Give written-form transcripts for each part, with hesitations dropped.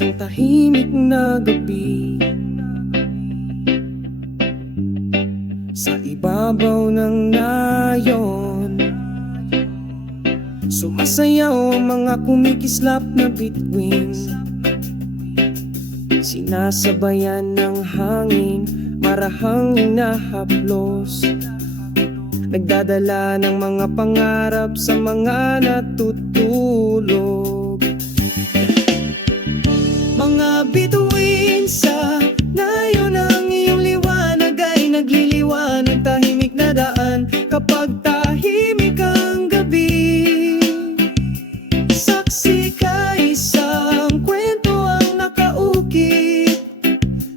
Isang tahimik na gabi, sa ibabaw ng nayon, sumasayaw ang mga kumikislap na bituin. Sinasabayan ng hangin, marahang inahaplos, nagdadala ng mga pangarap sa mga natutulog. Mga bituin sa nayon, ang iyong liwanag ay nagliliwanag, tahimik na daan kapag tahimik ang gabi. Saksi ka, isang kwento ang nakaukit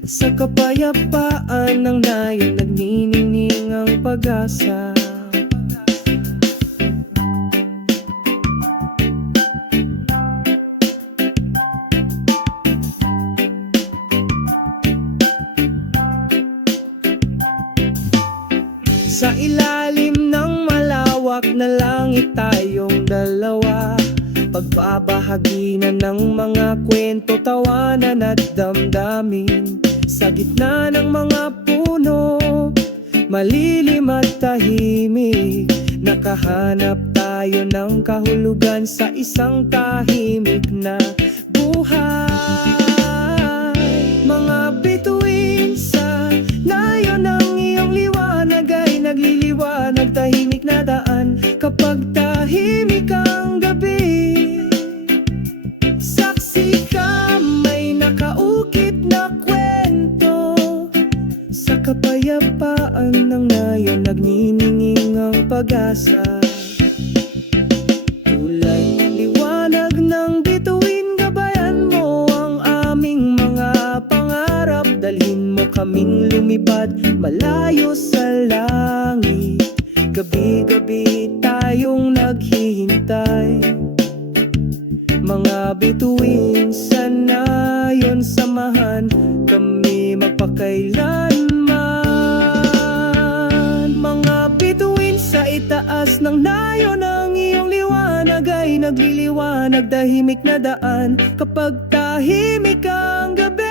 sa kapayapaan ng nayon, nagniningning ang pag-asa. Sa ilalim ng malawak na langit tayong dalawa, pagbabahagi na ng mga kwento, tawanan at damdamin. Sa gitna ng mga puno, malilim at tahimik, nakahanap tayo ng kahulugan sa isang tahimik na buhay. Mga bituin sa nayon, ang iyong liwanag ay nagliliwanag, tahimik na daan kapag tahimik ang gabi. Saksi ka, may nakaukit na kwento sa kapayapaan ng nayon, nagnininging ang pag-asa. Tulay ng liwanag ng bituin, gabayan mo ang aming mga pangarap, dalhin mo kaming lumipad malayo sa langit. Gabi-gabi tayong naghihintay, mga bituin sa nayon, samahan kami magpakailanman. Mga bituin sa itaas ng nayon, ang iyong liwanag ay nagliliwanag, tahimik na daan kapag tahimik ang gabi.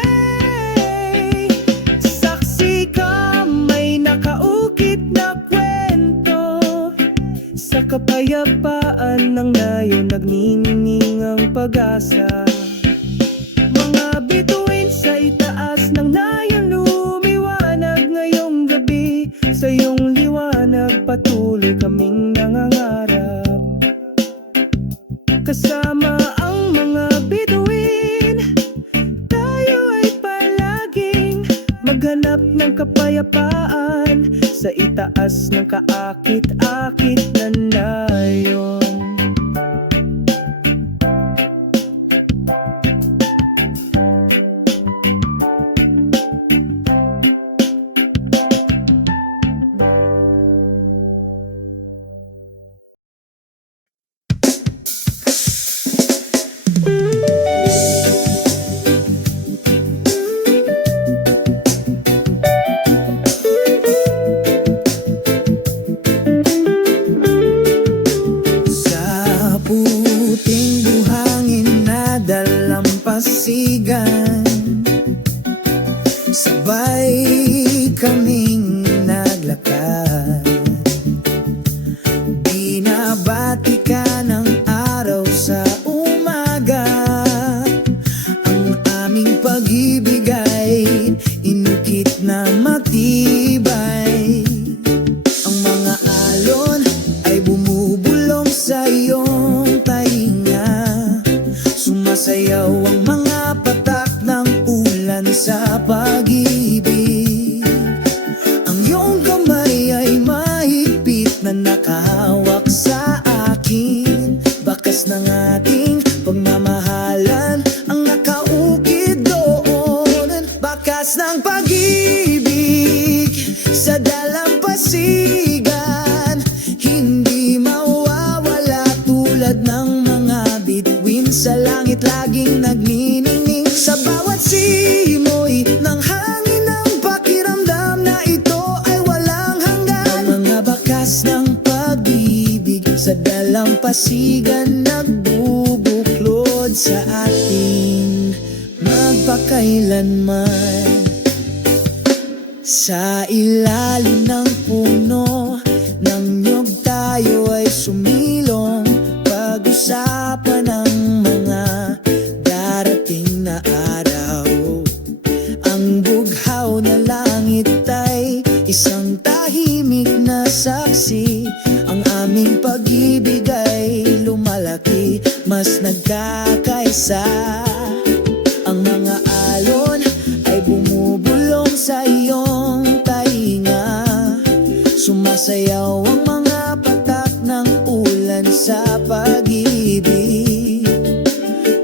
Saksi ka, may nakaukit na kwento sa kapayapaan ng nayon, nagniningning ang pag-asa. Mga bituin sa itaas ng nayon, lumiwanag ngayong gabi, sa iyong liwanag patuloy kaming nangangarap. Kasama ang mga bituin, tayo ay palaging maghanap ng kapayapaan sa itaas ng kaakit-akit na nayon. Pasigan, sabay kaming naglakad, binabati ka ng araw sa umaga. Ang aming pag-ibig ay inukit na matibay, ang mga alon ay bumubulong sa iyong tainga, sumasayaw ang mga patak ng ulan sa pag-ibig. Ang iyong kamay ay mahigpit na nakahawak sa akin, bakas ng ating pagmamahalan ang nakaukit doon. Bakas ng pag-ibig sa dalampasigan, hindi mawawala, tulad ng mga bituin sa langit, laging nagniningning sa bawat simoy ng hangin, ng pakiramdam na ito ay walang hanggan. Ang mga bakas ng pag-ibig sa dalampasigan nagbubuklod sa ating magpakailanman. Sa ilalim ng puno ng niyog tayo ay sumilong, pag-usapan ang mga darating na araw. Ang bughaw na langit ay isang tahimik na saksi. Ang aming pag-ibig ay lumalaki, mas nagkakaisa. Ang mga alon ay bumubulong sa iyong tainga. Sumasayaw ang mga patak ng ulan sa pag-ibig.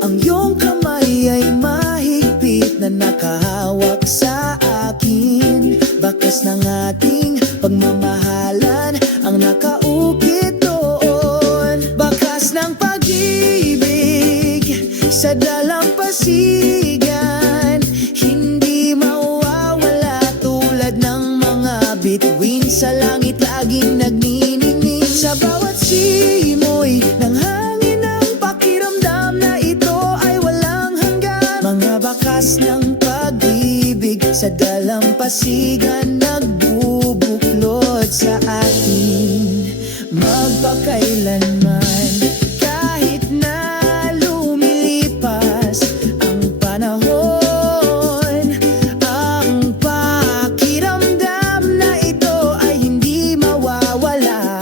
Ang iyong kamay ay mahigpit na nakahawak sa akin. Bakas ng ating pagmamahalan ang nakaukit doon. Bakas ng pag-ibig sa dalampasigan, hindi mawawala tulad ng mga bituin sa langit laging nagniningning. Sa bawat simoy ng hangin ang pakiramdam na ito ay walang hanggan. Mga bakas ng pag-ibig sa dalampasigan nagbubuklod sa atin magpakailanman. Kahit na lumilipas ang panahon, ang pakiramdam na ito ay hindi mawawala.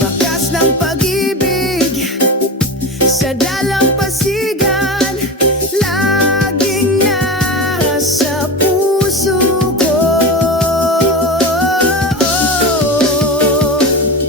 Bakas ng pag-ibig sa dalampasigan, laging nasa puso ko.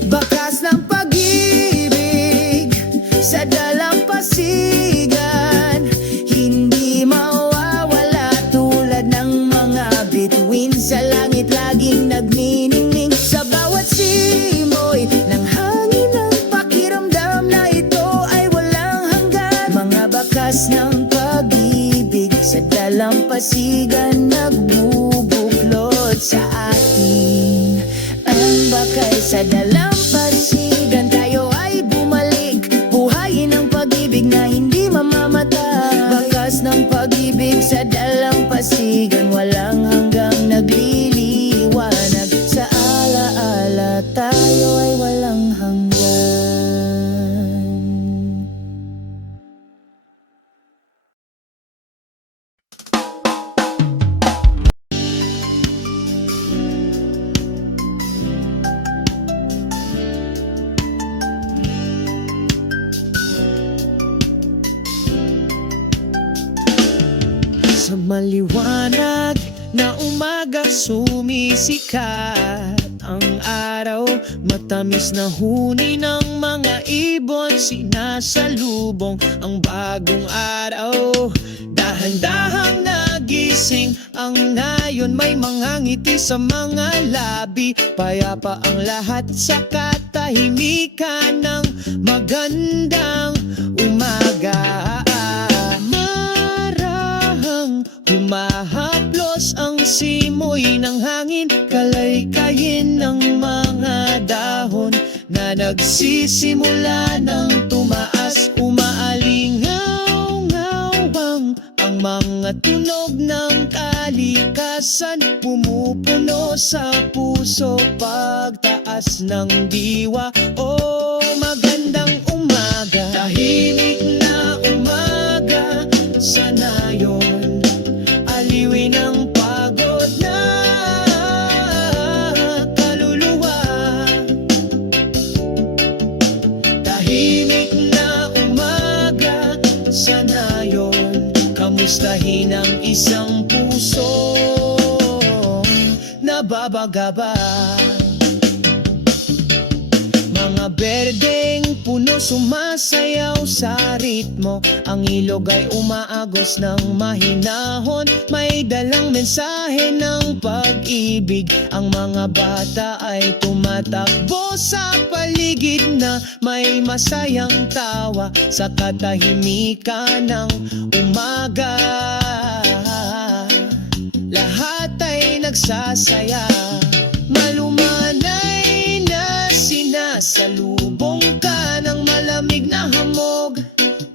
Bakas ng pag-ibig sa dalampasigan, hindi mawawala tulad ng mga bituin sa langit laging nagniningning. Sa bawat simoy ng hangin ang pakiramdam na ito ay walang hanggan. Mga bakas ng pag-ibig sa dalampasigan nagbubuklod sa atin. Ang bakay sa dalampasigan, tayo ay bumalik, buhayin ang pag-ibig na hindi mamamatay. Bakas ng pag-ibig sa dalampasigan, walang hanggang nagliliwanag. Sa alaala tayo ay walang hanggan. Sa maliwanag na umaga sumisikat ang araw, matamis na huni ng mga ibon, sinasalubong ang bagong araw. Dahan-dahang nagising ang nayon, may mga ngiti sa mga labi, payapa ang lahat sa katahimikan ng magandang umaga. Humahaplos ang simoy ng hangin, kalaykayin ng mga dahon na nagsisimula ng tumaas. Umaalingaw-ngawang ang mga tunog ng kalikasan, pumupuno sa puso pagtaas ng diwa. Oh, magandang umaga, tahimik na umaga sa nayon, aliwin ang pagod na kaluluwa. Tahimik na umaga sa nayon, kamustahin ang isang puso nababagaba. Mga berdeng puno sumasayaw sa ritmo, ang ilog ay umaagos ng mahinahon, may dalang mensahe ng pag-ibig. Ang mga bata ay tumatakbo sa paligid na may masayang tawa sa katahimikan ng umaga. Lahat ay nagsasaya, malumanay na sinasalubong ka ng malamig na hamog,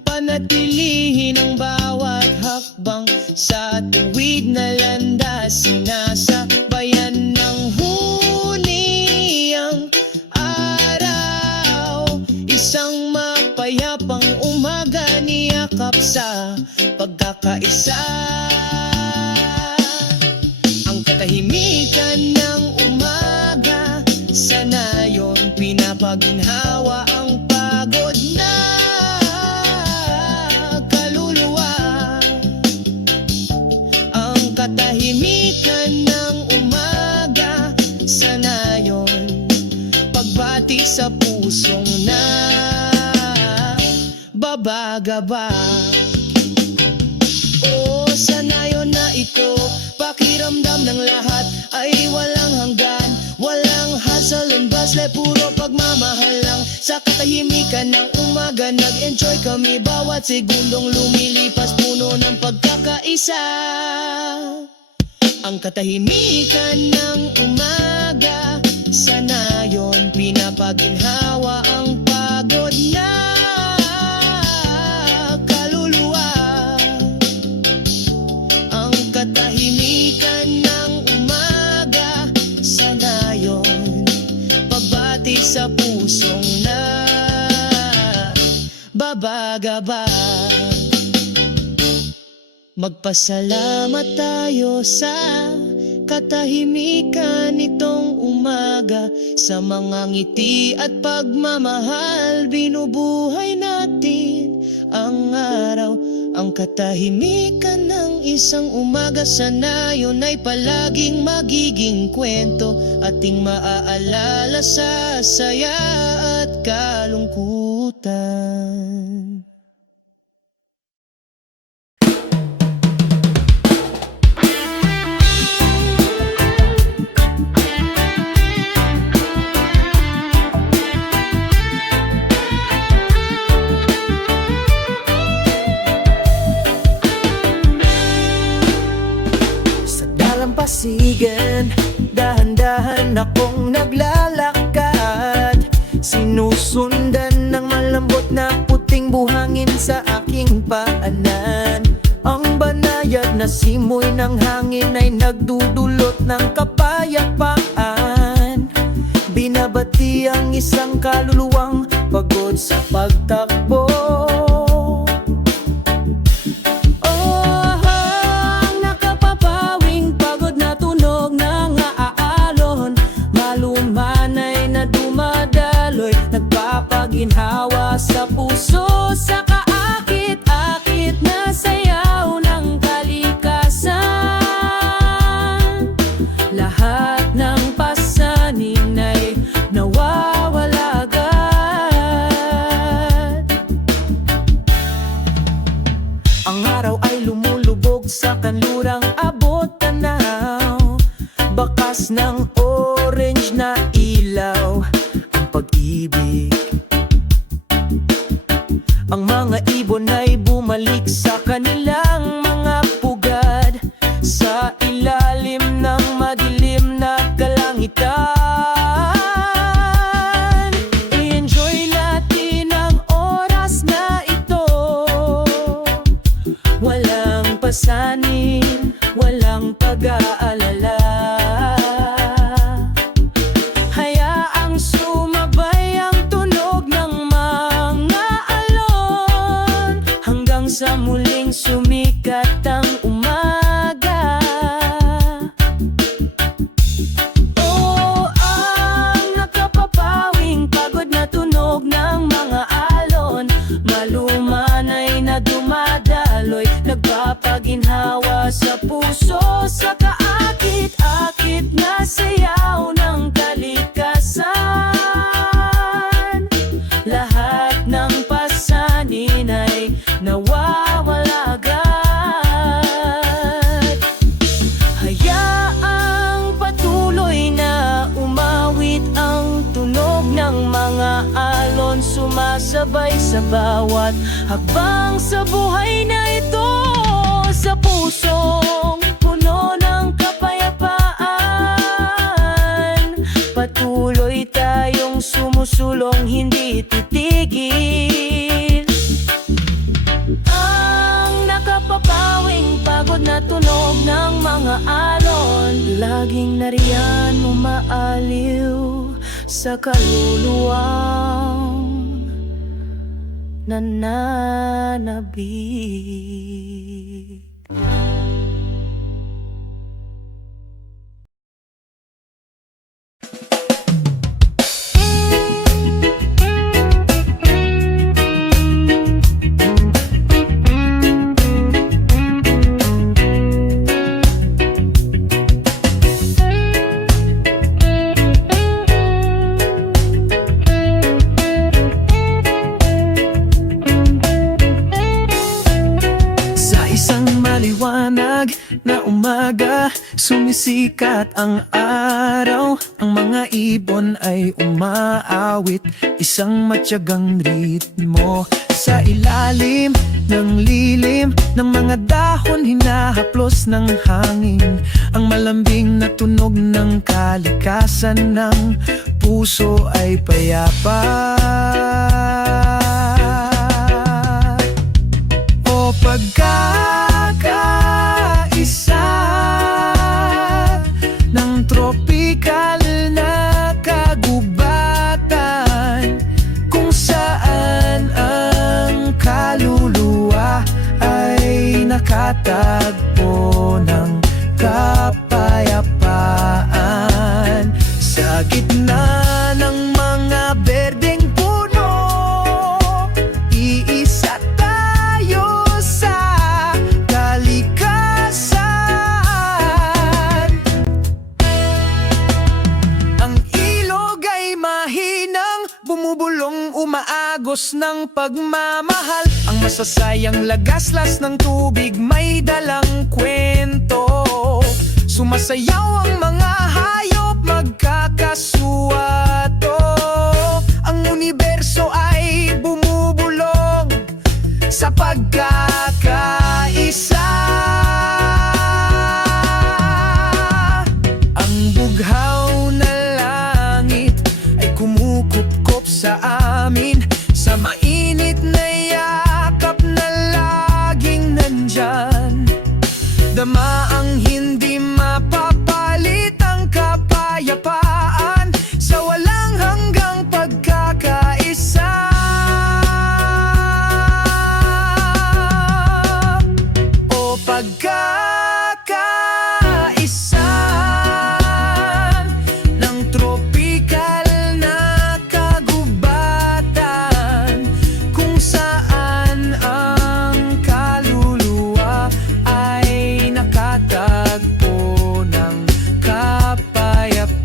panatilihin ang bawat hakbang hakbang sa tuwid na landas. Sinasabayan ng huni ang araw, isang mapayapang umaga niyakap sa pagkakaisa. Ang katahimikan ng umaga, sa nayon pinapaginhawa ang pagod na kaluluwa. Ang katahimikan ng umaga, sa nayon pagbati sa pusong na babagaba. O sa nayon na ito, pakiramdam ng lahat ay walang hanggan. Walang hustle and bustle, puro pagmamahal lang. Sa katahimikan ng umaga, nag-enjoy kami. Bawat segundong lumilipas, puno ng pagkakaisa. Ang katahimikan ng umaga, sa nayon pinapaginhawa ang pagod na kaluluwa. Ang katahimikan ng umaga, sa nayon pagbati sa pusong na babagaba. Magpasalamat tayo sa katahimikan nitong umaga. Sa mga ngiti at pagmamahal, binubuhay natin ang araw. Ang katahimikan ng isang umaga, sa nayon ay palaging magiging kwento. Ating maaalala sa saya at kalungkutan. Pasigan, dahan-dahan akong naglalakad, sinusundan ng malambot na puting buhangin sa aking paanan. Ang banayad na simoy ng hangin ay nagdudulot ng kapayapaan. Binabati ang isang kaluluwang pagod sa pagtakbo. Ginhawa sa puso, sa kaakit-akit na sayaw ng kalikasan. Lahat ng pasanin ay nawawala agad. Ang araw ay lumulubog sa kanlurang abot tanaw. Bakas ng orange na ilaw, ang pag-ibig. Ang mga ibon ay bumalik sa kanilang mga pugad, sa ilalim ng madilim na kalangitan. I-enjoy natin ang oras na ito. Walang pasanin, walang pag-aalala. Hayaang sumabay ang tunog ng sa muling sumikat ang umaga. Oh, ang nakapapawing pagod na tunog ng mga alon, malumanay na dumadaloy, nagpapaginhawa sa puso, sa kaakit-akit na sayaw ng kalikasan. Lahat ng pasanin ay nawawala agad. Hayaang patuloy na umawit ang tunog ng mga alon, sumasabay sa bawat hakbang sa buhay na ito. Sa pusong puno ng kapayapaan, patuloy tayong sumusulong, hindi titigil. Ang nakapapawing maalon, laging nariyan umaaliw sa kaluluwang nananabik. Maliwanag na umaga, sumisikat ang araw. Ang mga ibon ay umaawit, isang matyagang ritmo. Sa ilalim ng lilim ng mga dahon, hinahaplos ng hangin ang malambing na tunog ng kalikasan. Ng puso ay payapa. O pagkakaisa ng tropikal na kagubatan, kung saan ang kaluluwa ay nakatagpo ng kapayapaan. Sa gitna ng mga berdeng puno, iisa tayo sa kalikasan. Ang ilog ay mahinang bumubulong, umaagos ng pagmamahal. Ang masasayang lagaslas ng tubig may dalang kwento. Sumasayaw ang mga hayop, magkakasuwato. Ang universo ay bumubulong sa pagkakaisa. Ang bughaw na langit ay kumukupkop sa amin, sa mainit na yakap na laging nandyan. Dama ang hindi mapapalit, ang kapayapaan sa walang hanggang pagkakaisa. O pagkakaisa ng tropikal na kagubatan, kung saan ang kaluluwa ay nakatagpo ng kapayapaan.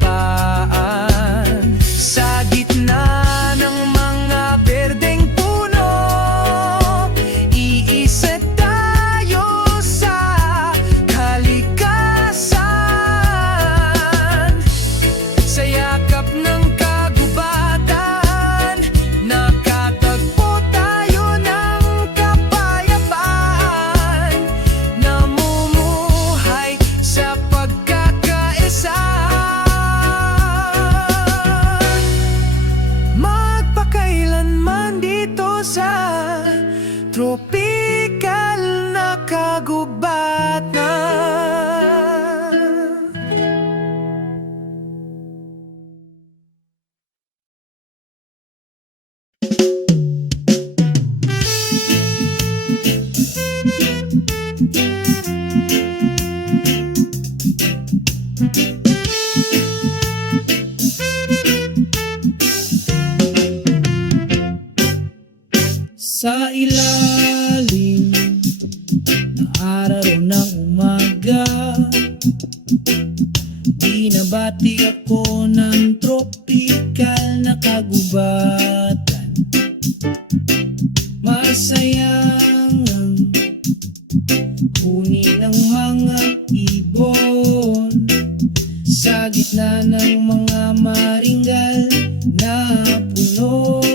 Sa gitna ng mga berdeng puno, iisa tayo sa kalikasan. Sa yakap ng kagubatan, nakatagpo tayo ng kapayapaan. Namumuhay sa pagkakaisa. Magpakailanman dito sa tropikal na kagubatan. Sa ilalim ng araw ng umaga, binabati ako ng tropikal na kagubatan. Masayang ang huni ng mga ibon sa gitna ng mga maringgal na puno.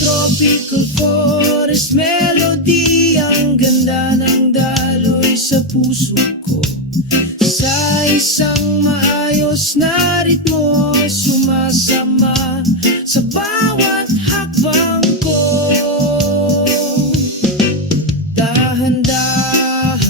Tropical forest melody, ang ganda ng daloy sa puso ko. Sa isang maayos na ritmo, sumasama sa bawat hakbang ko. Dahan-dahan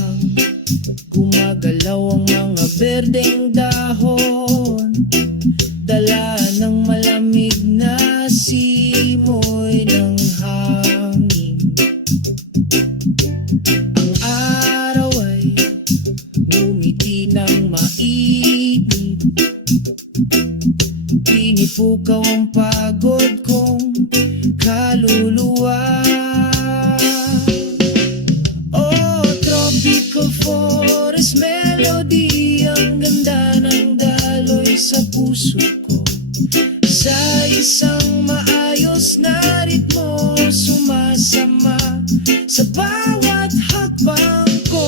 Ang araw ay ngumiti ng mainit, pinipukaw ang pagod kong kaluluwa. Oh, tropical forest melody, ang ganda ng daloy sa puso ko. Sa isang maayos na ritmo, sumasama sa bawat hakbang ko.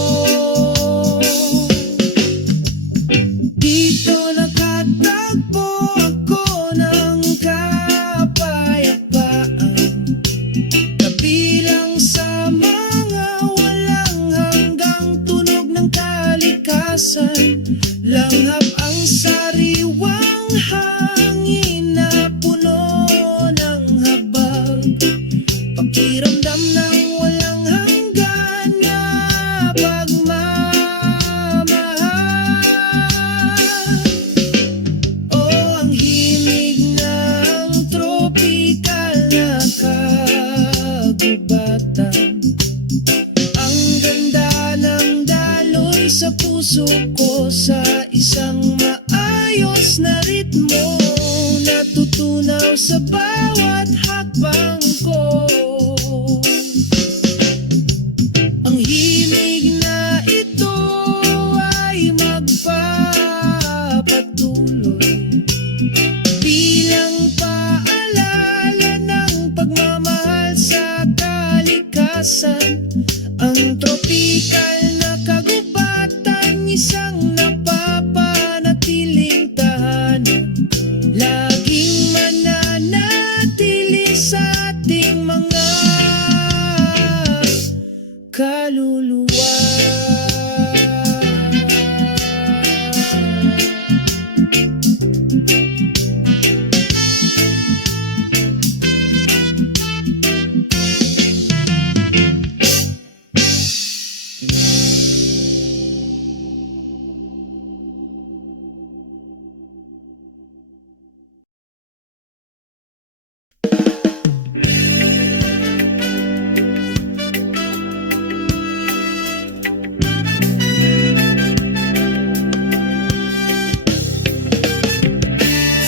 Dito nakatagpo ako ng kapayapaan, kabilang sa mga walang hanggang tunog ng kalikasan. Langhap ang sariwang hangin na puno ng habag, pakiramdam ng walang hanggan na pagmamahal. Oh, ang himig ng tropical na kagubatan, ang ganda ng daloy sa puso ko. Sa isang maayos na ritmo, natutunaw sa bawat hakbang ko. Ang himig na ito ay magpapatuloy bilang paalala ng pagmamahal sa kalikasan. Ang tropikal na kagubatan, isang napapanatiling tahanan, laging mananatili sa ating mga kaluluwa.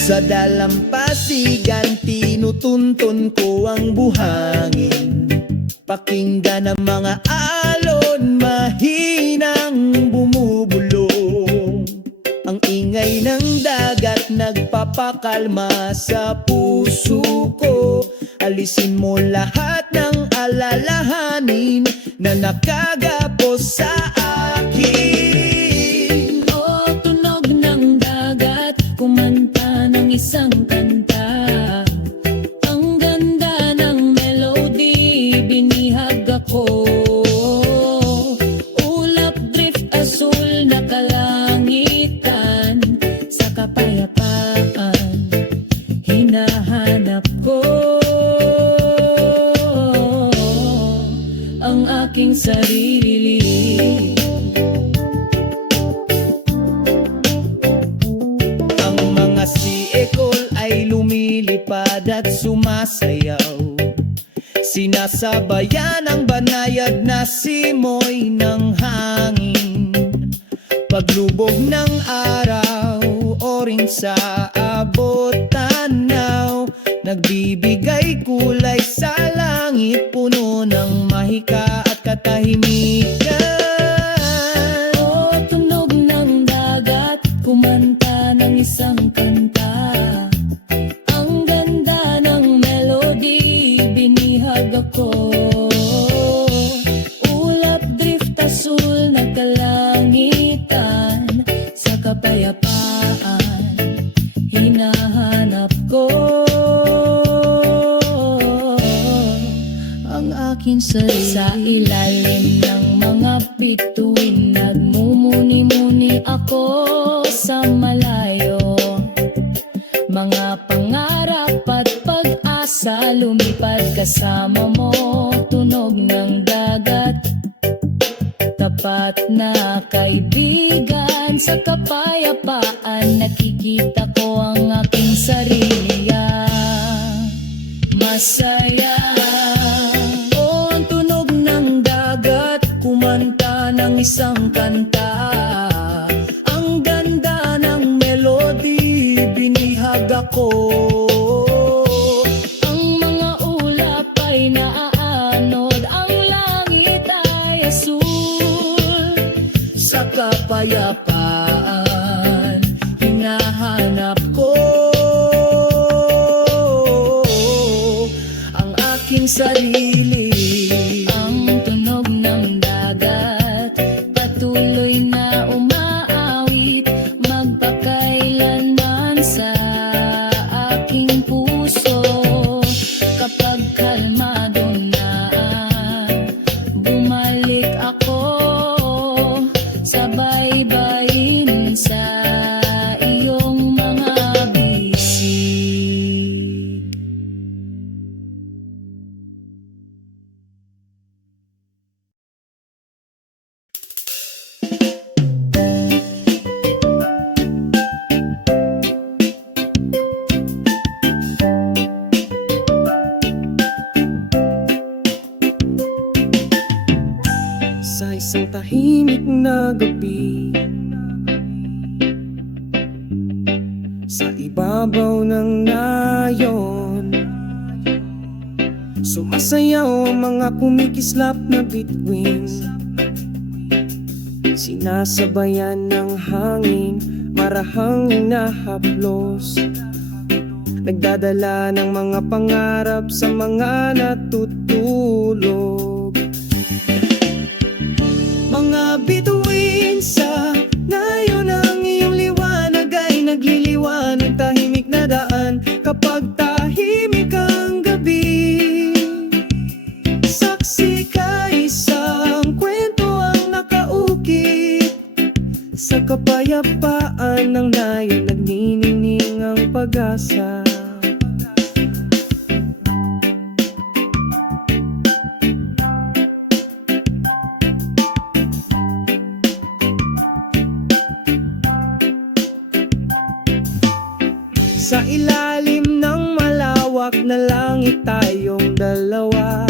Sa dalampasigan, tinutuntun ko ang buhangin. Pakinggan ang mga alon, mahinang bumubulong. Ang ingay ng dagat, nagpapakalma sa puso ko. Alisin mo lahat ng alalahanin na nakagapos sa akin. O tunog ng dagat, kumanta ng isang kanta. Ang ganda ng melody, binihag ako. Ulap drift asul na kalangitan, sa kapayapaan hinahanap ko ang aking sarili. Ang mga siekol ay lumilipad at sumasayaw, sinasabayan ang banayad na simoy ng hangin. Paglubog ng araw, oring sa abot tanaw, nagbibigay kulay sa langit, puno ng mahika at katahimikan. O tunog ng dagat, kumanta ng isang kanta. Ang ganda ng melody, binihag ako. Ulap drift asul na kalangitan, sa kapayapaan hinahanap ko ang aking sarili. Sa ilalim ng mga bituin, nagmumuni-muni ako sa malayo. Mga pangarap at pag-asa, lumipad kasama mo. Tunog ng dagat, tapat na kaibigan. Sa kapayapaan, nakikita ko ang aking sarili. Masaya. O ang tunog ng dagat, isang kanta. Ang ganda ng melody, binihag ako. Ang mga ulap ay naaanod, ang langit ay asul. Sa kapayapaan, hinahanap ko ang aking sarili. Ang tunog ng dagat, patuloy na umaawit, magpakailanman sa aking puso. Kapag kalmado na, bumalik ako, sabay-bayin sa iyong mga bisig. Sa isang tahimik na gabi, sa ibabaw ng nayon, sumasayaw ang mga kumikislap na bituin. Sinasabayan ng hangin, marahang hinahaplos, nagdadala ng mga pangarap sa mga natutulog. Mga bituin sa nayon, ang iyong liwanag ay nagliliwanag, tahimik na daan kapag tahimik ang gabi. Saksi ka, isang kwento ang nakaukit, sa kapayapaan ng nayon nagniningning ang pag-asa. Sa ilalim ng malawak na langit tayong dalawa,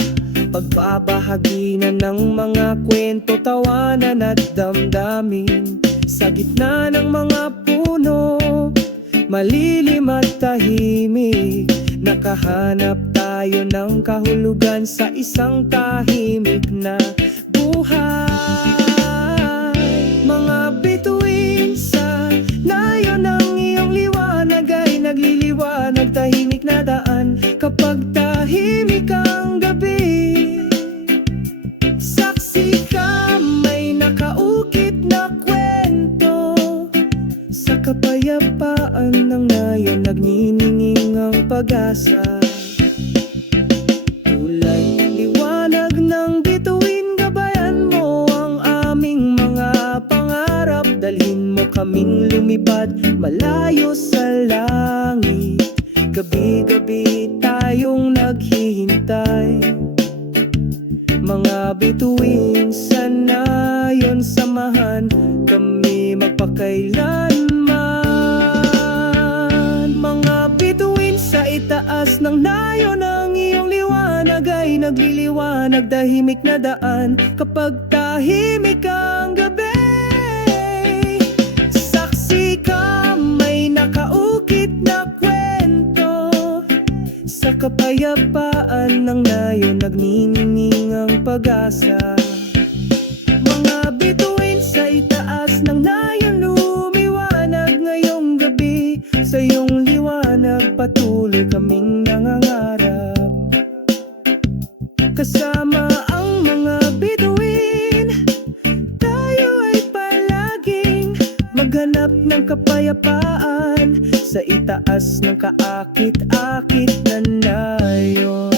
pagbabahagi na ng mga kwento, tawanan at damdamin. Sa gitna ng mga puno, malilim at tahimik, nakahanap tayo ng kahulugan sa isang tahimik na buhay. Mga bituin sa nayon, ang iyong liwanag ay nagliliwanag, tahimik na daan kapag tahimik ang gabi. Saksi ka, may nakaukit na kwento, sa kapayapaan ng nayon nagnininging ang pag-asa. Tulay liwanag ng bituin, gabayan mo ang aming mga pangarap, dalhin mo kaming lumipad malayo sa langit. Gabi-gabi tayong naghihintay, mga bituin sa nayon, samahan kami magpakailanman. Mga bituin sa itaas ng nayon, ang iyong liwanag ay nagliliwanag, tahimik na daan kapag tahimik ang gabi. Saksi ka, may nakaukit na kwento, sa kapayapaan ng nayon nagniningning ang pag-asa. Mga bituin sa itaas ng nayon, lumiwanag ngayong gabi, sa iyong liwanag patuloy kaming nangangarap. Kasama ang mga bituin, tayo ay palaging maghanap ng kapayapaan, sa itaas ng kaakit-akit na nayon.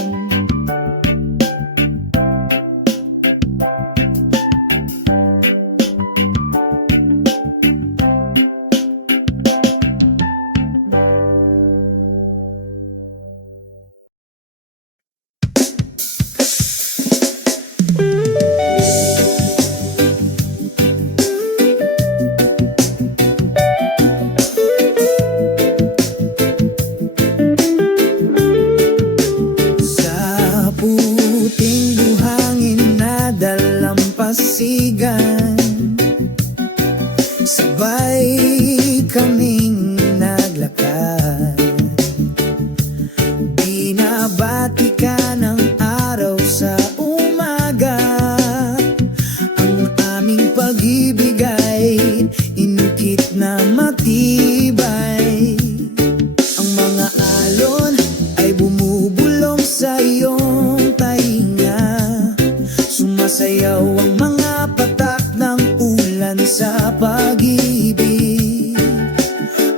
Sumasayaw ang mga patak ng ulan sa pag-ibig.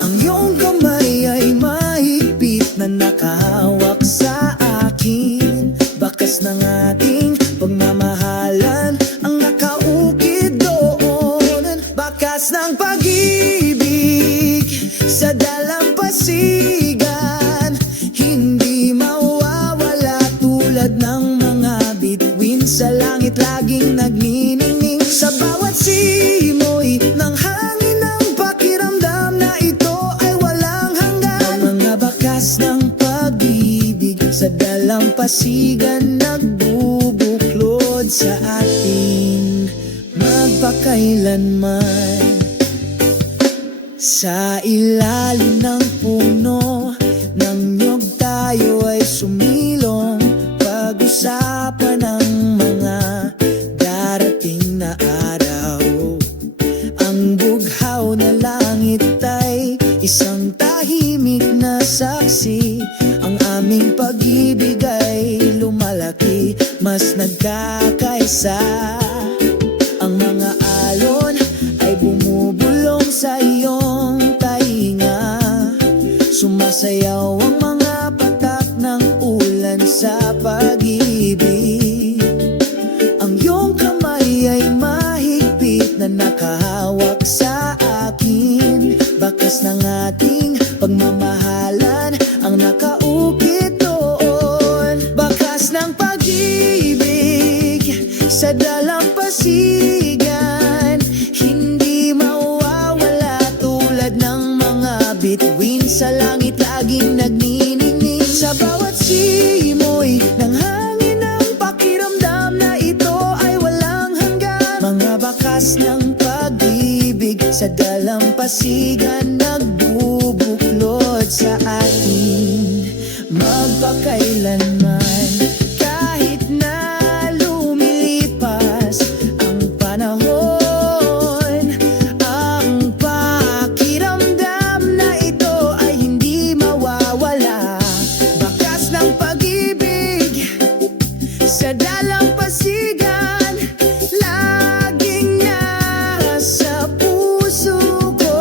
Ang iyong kamay ay mahigpit na nakahawak sa akin. Bakas ng ating pagmamahalan ang nakaukit doon. Bakas ng pag-ibig sa dalampasigan, hindi mawawala tulad ng mga bituin sa langit laging nagniningning. Sa bawat simoy ng hangin ang pakiramdam na ito ay walang hanggan. Ang mga bakas ng pag-ibig sa dalampasigan nagbubuklod sa atin magpakailanman. Sa ilalim ng puno ng niyog tayo ay sumilong, pag-usapan ang mga darating na araw. Ang bughaw na langit ay isang tahimik na saksi. Ang aming pag-ibig ay lumalaki, mas nagkakaisa. Ang mga alon ay bumubulong sa iyong tainga. Sumasayaw ang mga patak ng ulan sa pag-ibig. Ang iyong kamay ay mahigpit na nakahawak sa akin. Bakas ng ating pagmamahalan ang nakaukit doon. Bakas ng pag-ibig sa dalampasigan, hindi mawawala tulad ng mga bituin sa langit laging nagniningning. Sa bawat simoy ng hangin ang pakiramdam na ito ay walang hanggan. Mga bakas ng pag-ibig sa dalampasigan nagbubuklod sa atin magpakailanman. Kahit na lumilipas ang panahon, ang pakiramdam na ito ay hindi mawawala. Bakas ng pag-ibig sa dalampasigan laging nasa puso ko.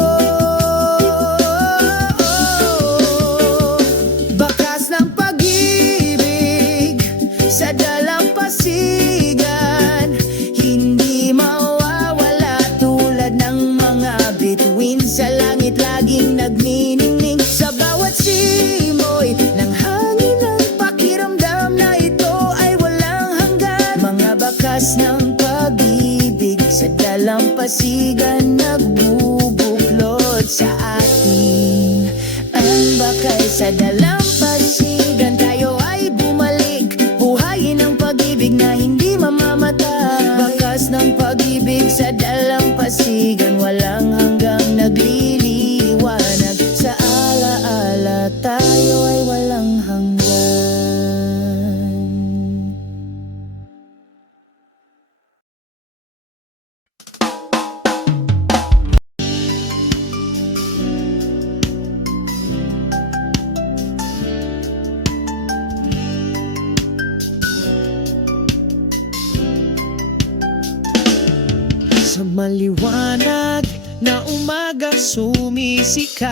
Bakas ng pag-ibig sa dalampasigan, hindi mawawala tulad ng mga bituin sa langit laging nagniningning. Sa bawat simoy ng hangin ang pakiramdam na ito ay walang hanggan. Mga bakas ng pag-ibig sa dalampasigan nagbubuklod sa atin. Ang bakay sa dalampasigan, tayo ay bumalik. Buhayin ang pag-ibig na hindi mamamatay. Bakas ng pag-ibig sa dalampasigan, walang hanggang nagliliwanag. Sa alaala tayo ay walang hanggan. Sa maliwanag na umaga sumisikat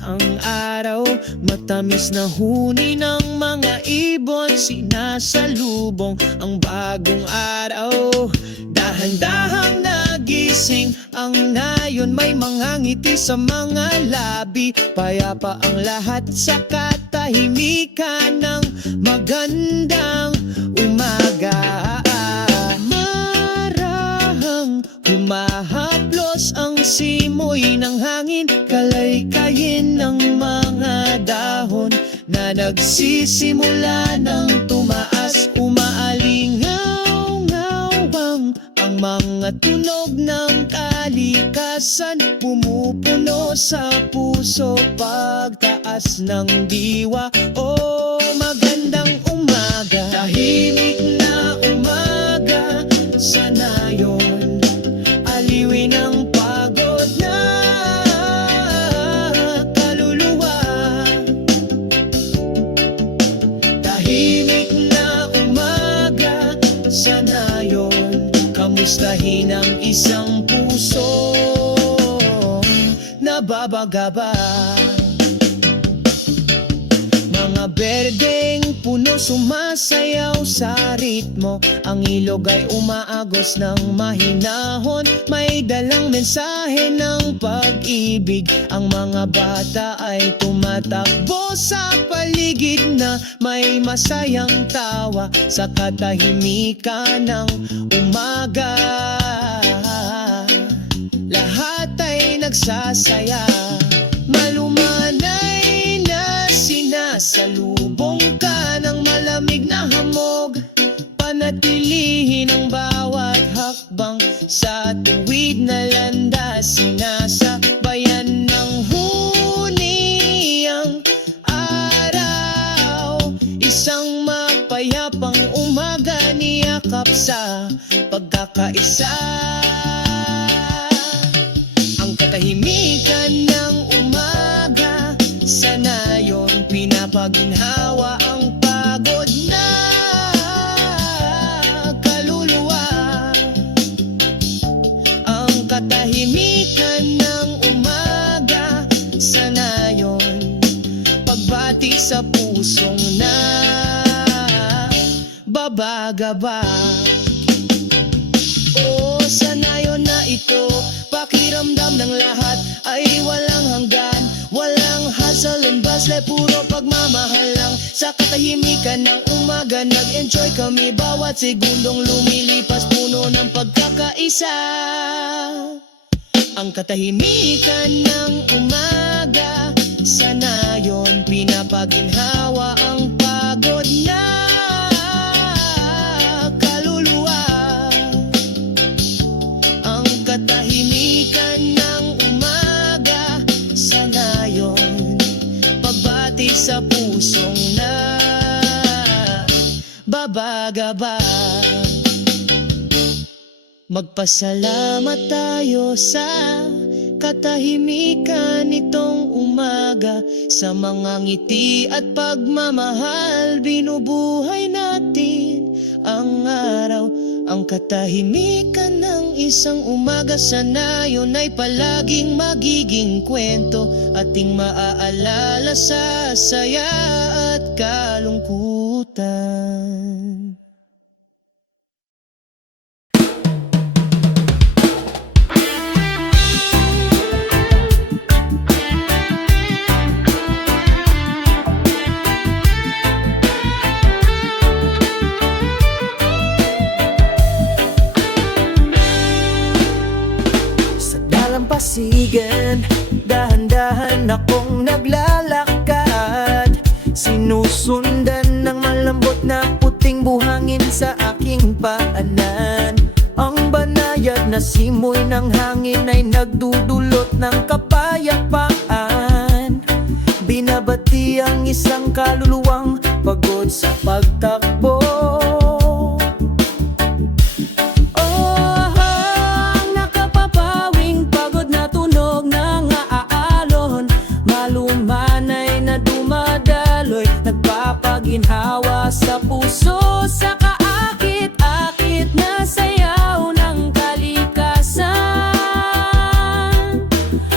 ang araw. Matamis na huni ng mga ibon, sinasalubong ang bagong araw. Dahan-dahang nagising ang nayon, may mga ngiti sa mga labi. Payapa ang lahat sa katahimikan ng magandang umaga. Humahaplos ang simoy ng hangin, kalaykayin ng mga dahon na nagsisimula ng tumaas. Umaalingaw-ngawang ang mga tunog ng kalikasan, pumupuno sa puso pagtaas ng diwa. Oh, magandang umaga, tahimik na umaga sa nayon. Aliwin ang pagod na kaluluwa. Tahimik na umaga sa nayon. Kamustahin ang isang puso nababagaba. Mga berdeng puno sumasayaw sa ritmo. Ang ilog ay umaagos ng mahinahon. May dalang mensahe ng pag-ibig. Ang mga bata ay tumatakbo sa paligid na may masayang tawa sa katahimikan ng umaga. Lahat ay nagsasaya. Malumanay na sinasalubong ka ng malamig na hamog. Panatilihin ang bawat hakbang sa tuwid na landas. Sinasabayan ng huni ang araw. Isang mapayapang umaga niyakap sa pagkakaisa. Ang katahimikan ng umaga, sa nayon pinapaginhawa ang pagod na kaluluwa. Ang katahimikan ng umaga, sa nayon pagbati sa pusong na babagaba. O sa nayon na ito, pakiramdam ng lahat ay walang hanggan. Walang hustle and bustle, puro pagmamahal lang. Sa katahimikan ng umaga, nag-enjoy kami. Bawat segundong lumilipas, puno ng pagkakaisa. Ang katahimikan ng umaga, sa nayon pinapaginhawa ang pagod na kaluluwa. Ang katahimikan ng umaga, sa nayon pagbati sa pusong na babagaba. Magpasalamat tayo sa katahimikan nitong umaga. Sa mga ngiti at pagmamahal, binubuhay natin ang araw. Ang katahimikan ng isang umaga, sa nayon ay palaging magiging kwento. Ating maaalala sa saya at kalungkutan. Pasigan, dahan-dahan akong naglalakad. Sinusundan ng malambot na puting buhangin sa aking paanan. Ang banayad na simoy ng hangin ay nagdudulot ng kapayapaan. Binabati ang isang kaluluwang pagod sa pagtakbo. Ginhawa sa puso, sa kaakit-akit na sayaw ng kalikasan.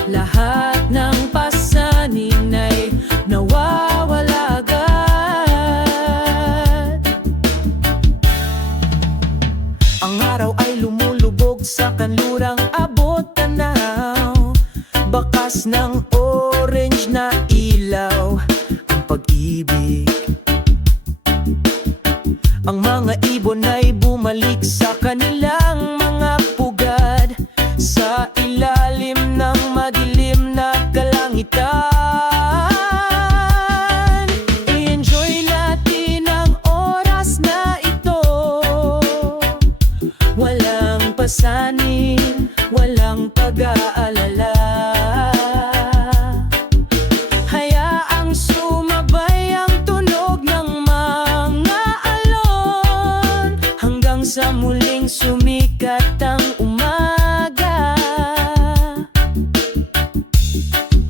Lahat ng pasanin ay nawawala agad. Ang araw ay lumulubog sa kanlurang abot tanaw. Bakas ng orange na ilaw, ang pag-ibig. Ang mga ibon ay bumalik sa kanilang mga pugad, sa ilalim ng madilim na kalangitan. I-enjoy natin ang oras na ito. Walang pasanin, walang pag-aalala. Hayaang sumabay ang tunog ng mga alon, hanggang sa muling sumikat ang umaga.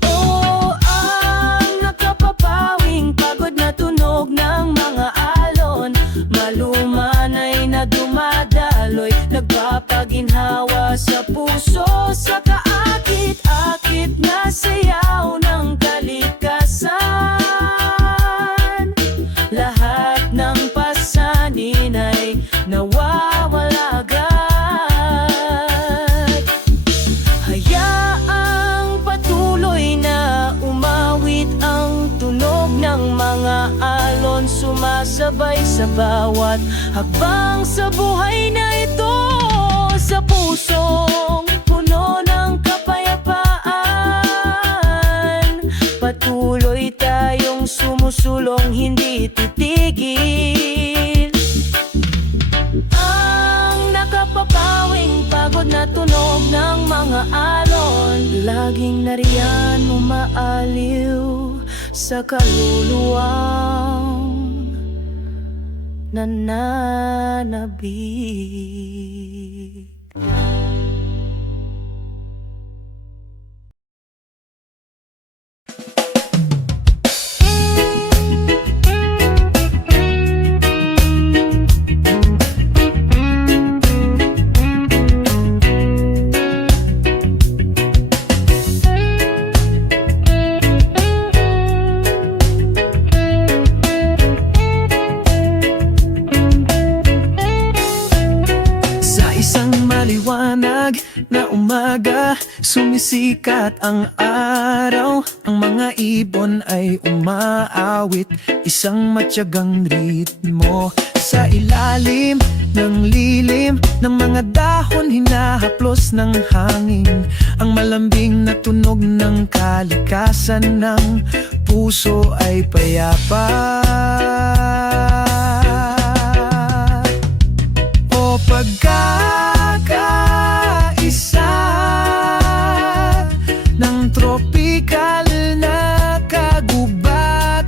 Oh, ang nakapapawing pagod na tunog ng mga alon, malumanay na dumadaloy bawat hakbang sa buhay na ito. Sa pusong puno ng kapayapaan, patuloy tayong sumusulong, hindi titigil. Ang nakapapawing pagod na tunog ng mga alon, laging nariyan umaaliw sa kaluluwang nananabik. Na umaga, sumisikat ang araw. Ang mga ibon ay umaawit, isang matyagang ritmo. Sa ilalim ng lilim ng mga dahon, hinahaplos ng hangin ang malambing na tunog ng kalikasan. Ng puso ay payapa. O pagkakaisa ng tropikal na kagubatan,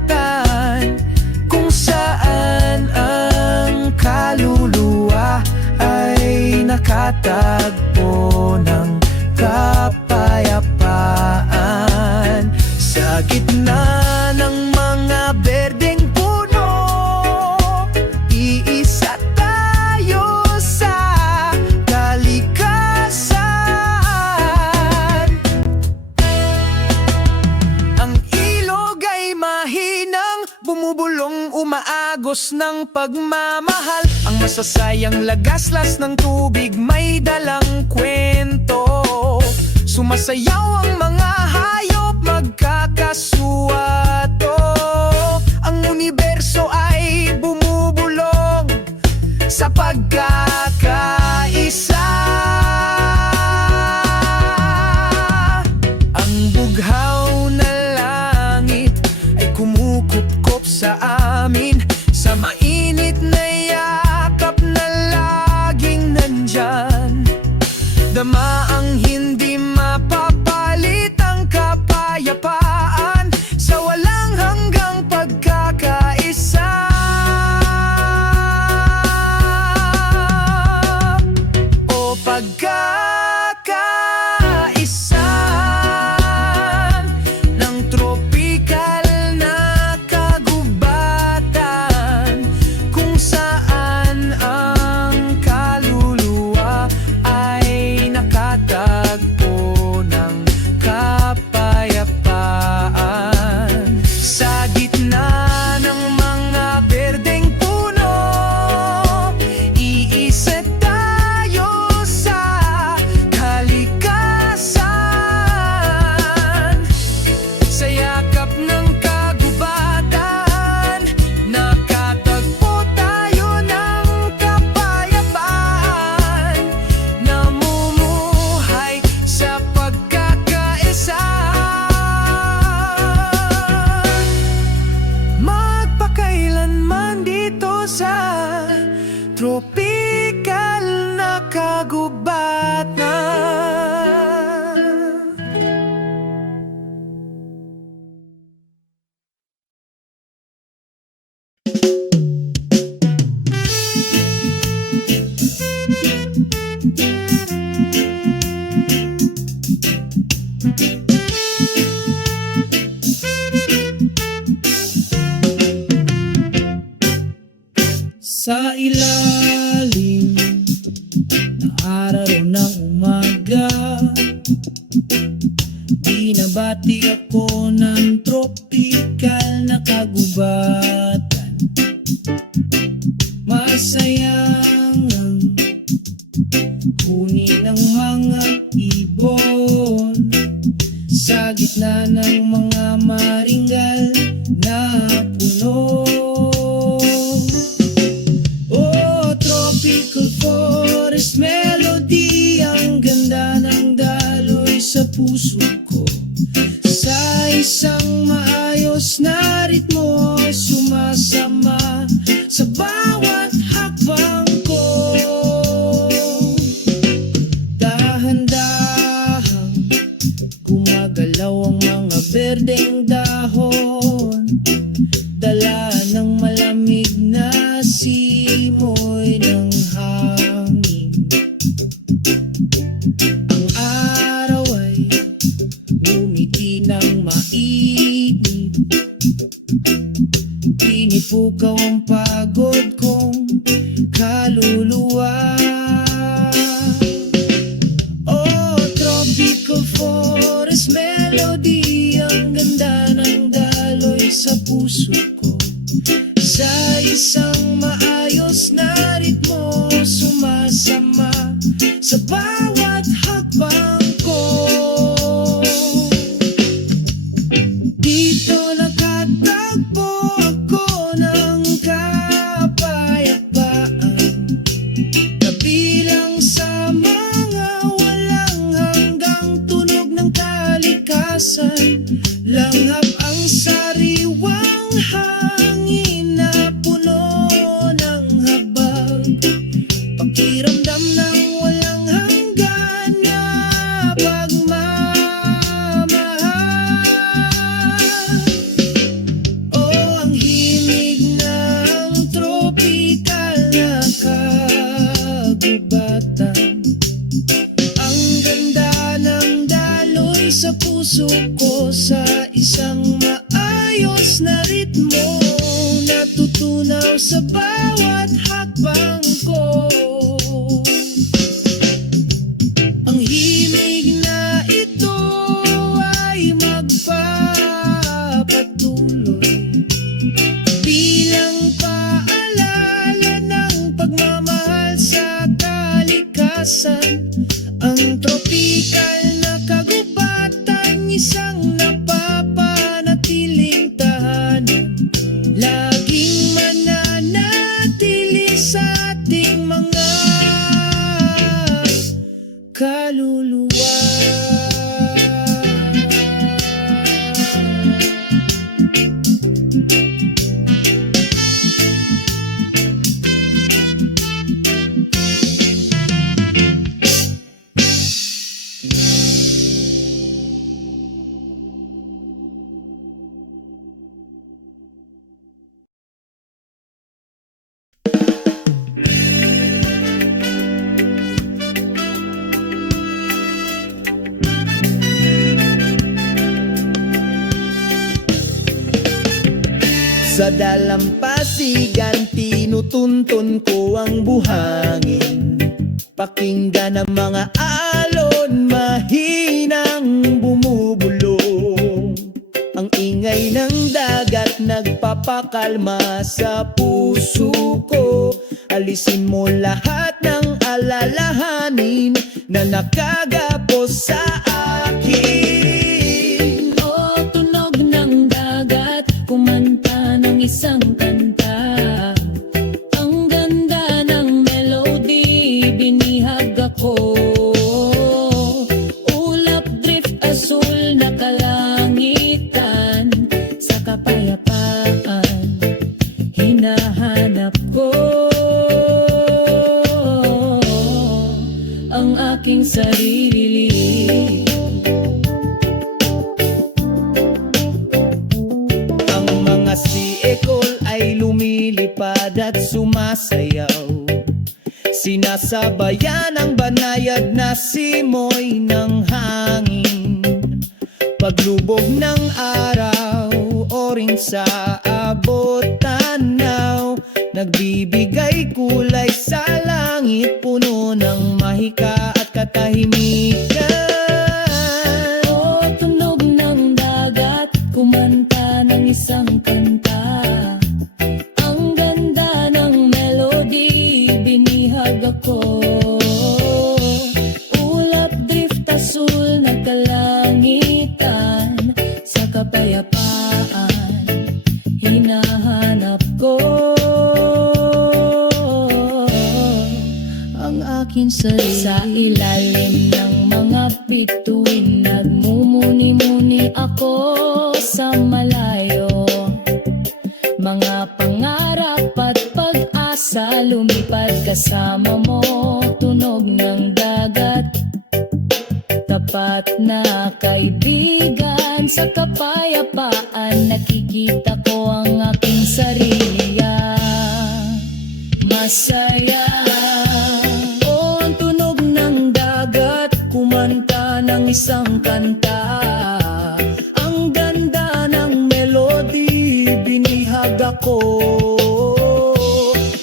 kung saan ang kaluluwa ay nakatagpo ng kapayapaan. Sa gitna ng mga berdeng puno, iisa tayo sa kalikasan. Ang ilog ay mahinang bumubulong, umaagos ng pagmamahal. Ang masasayang lagaslas ng tubig may dalang kwento. Sumasayaw ang mga hayop, magkakasuwato. Ang universo ay bumubulong sa pagkakaisa. Ang bughaw na langit ay kumukupkop sa amin, sa mainit na yakap na laging nandyan. Dama ang hindi mapapalit, ang kapayapaan sa walang hanggang pagkakaisa. O pagkakaisa ng tropikal na kagubatan, kung saan ang kaluluwa ay nakatagpo ng kapayapaan. Sa gitna ng mga berdeng puno, iisa tayo sa kalikasan. Sa yakap ng kagubatan, nakatagpo tayo ng kapayapaan. Namumuhay sa pagkakaisa. Magpakailanman dito sa tropikal na kagubatan. Sa ilalim ng araw ng umaga, binabati ako ng tropikal na kagubatan. Masayang ang huni ng mga ibon sa gitna ng mga maringgal na puno. forest melody, ang ganda ng daloy sa puso ko. Sa isang maayos na ritmo, sumasama sa bawat hakbang ko. Dahan-dahang gumagalaw ang mga berdeng dahon, dala ng malamig na simoy ng hangin. Ang araw ay ngumiti ng mainit, pinipukaw ang pagod kong kaluluwa. Oh, tropical forest melody, ang ganda ng daloy sa puso ko. Sa isang maayos na ritmo, sumasama sa bawat hakbang ko. Dito nakatagpo ako ng kapayapaan, kabilang sa mga walang hanggang tunog ng kalikasan. Langhap ang sariwang hangin na puno ng habag, pakiramdam ng walang hanggan na pagmamahal. Oh, ang himig ng tropical na kagubatan, ang ganda ng daloy sa puso ko. Sa isang maayos na ritmo, natutunaw sa bawat hakbang ko. Ang himig na ito ay magpapatuloy bilang paalala ng pagmamahal sa kalikasan. Ang tropikal na kagubatan, isang napapanatiling tahanan, laging mananatili sa ating mga kaluluwa. Sa dalampasigan, tinutuntun ko ang buhangin. Pakinggan ang mga alon, mahinang bumubulong. Ang ingay ng dagat, nagpapakalma sa puso ko. Alisin mo lahat ng alalahanin na nakagapos sa akin. O tunog ng dagat, kumanta ng isang kanta. Ang ganda ng melody, binihag ako. Ulap drift asul na kalangitan, sa kapayapaan hinahanap ko ang aking sarili. Ang mga siekol ay lumilipad at sumasayaw, sinasabayan ang banayad na simoy ng hangin. Paglubog ng araw, oring sa abot tanaw, nagbibigay kulay sa langit, puno ng mahika at katahimikan. O tunog ng dagat, kumanta ng isang kanta. Ang ganda ng melody, binihag ako. Ulap drift asul na kalangitan, sa kapayapaan hinahanap ko ang aking sarili. Sa ilalim ng mga bituin, nagmumuni-muni ako sa malayo. Mga pangarap at pag-asa, lumipad kasama mo, tunog ng dagat. Tapat na kaibigan, sa kapayapaan nakikita ko ang aking sarili. Masaya. O ang tunog ng dagat, kumanta ng isang kanta. Ang ganda ng melody, binihag ako.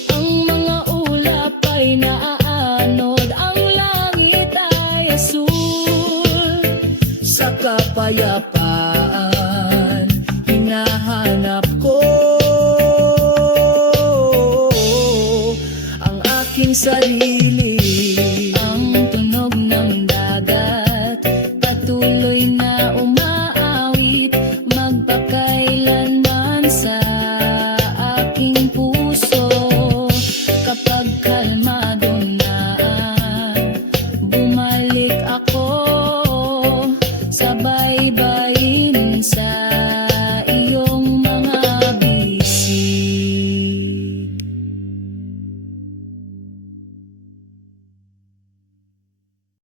Ang mga ulap ay naaanod, ang langit ay asul. Sa kapayapaan, hinahanap ko ang aking sarili.